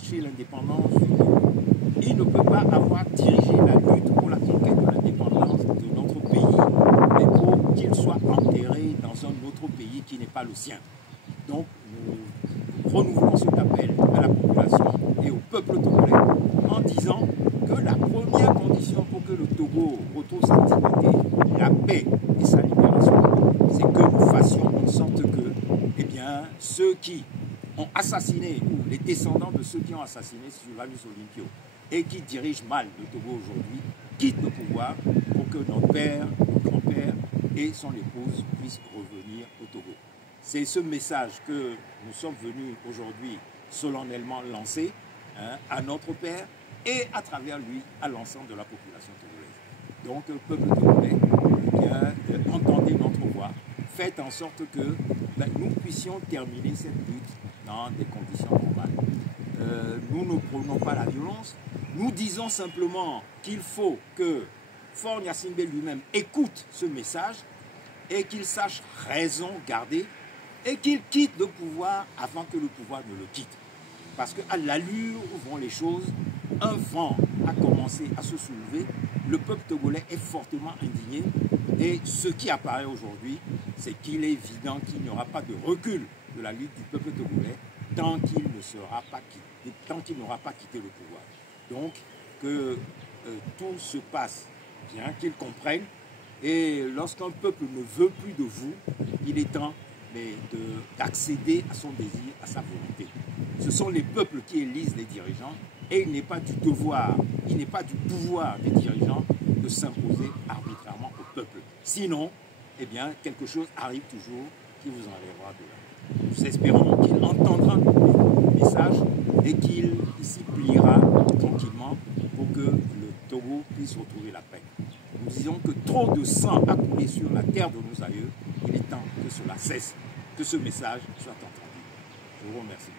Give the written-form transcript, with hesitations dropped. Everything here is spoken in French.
arraché l'indépendance du Togo. Il ne peut pas avoir dirigé la lutte pour la conquête de l'indépendance de notre pays, mais pour qu'il soit enterré dans un autre pays qui n'est pas le sien. Donc, nous renouvelons cet appel à la population et au peuple togolais en disant que la première condition pour que le Togo retrouve sa dignité, la paix et sa libération, c'est que nous fassions en sorte que, eh bien, ceux qui ont assassiné, ou les descendants de ceux qui ont assassiné Sylvanus Olympio et qui dirigent mal le Togo aujourd'hui, quittent le pouvoir pour que notre père, notre grand-père et son épouse puissent revenir au Togo. C'est ce message que nous sommes venus aujourd'hui solennellement lancer à notre père et à travers lui à l'ensemble de la population togolaise. Donc, peuple togolais, eh bien, entendez notre voix, faites en sorte que nous puissions terminer cette lutte dans des conditions normales. Nous ne prônons pas la violence, nous disons simplement qu'il faut que Faure Gnassingbé lui-même écoute ce message et qu'il sache raison garder et qu'il quitte le pouvoir avant que le pouvoir ne le quitte. Parce qu'à l'allure où vont les choses, un vent a commencé à se soulever, le peuple togolais est fortement indigné et ce qui apparaît aujourd'hui, c'est qu'il est évident qu'il n'y aura pas de recul de la lutte du peuple togolais tant qu'il n'aura pas quitté le pouvoir. Donc, que tout se passe bien, qu'ils comprennent. Et lorsqu'un peuple ne veut plus de vous, il est temps d'accéder à son désir, à sa volonté. Ce sont les peuples qui élisent les dirigeants et il n'est pas du devoir, il n'est pas du pouvoir des dirigeants de s'imposer arbitrairement au peuple. Sinon, eh bien, quelque chose arrive toujours qui vous enlèvera de là. Nous espérons qu'il entendra nos messages et qu'il s'y pliera tranquillement pour que le Togo puisse retrouver la paix. Nous disons que trop de sang a coulé sur la terre de nos aïeux. Il est temps que cela cesse, que ce message soit entendu. Je vous remercie.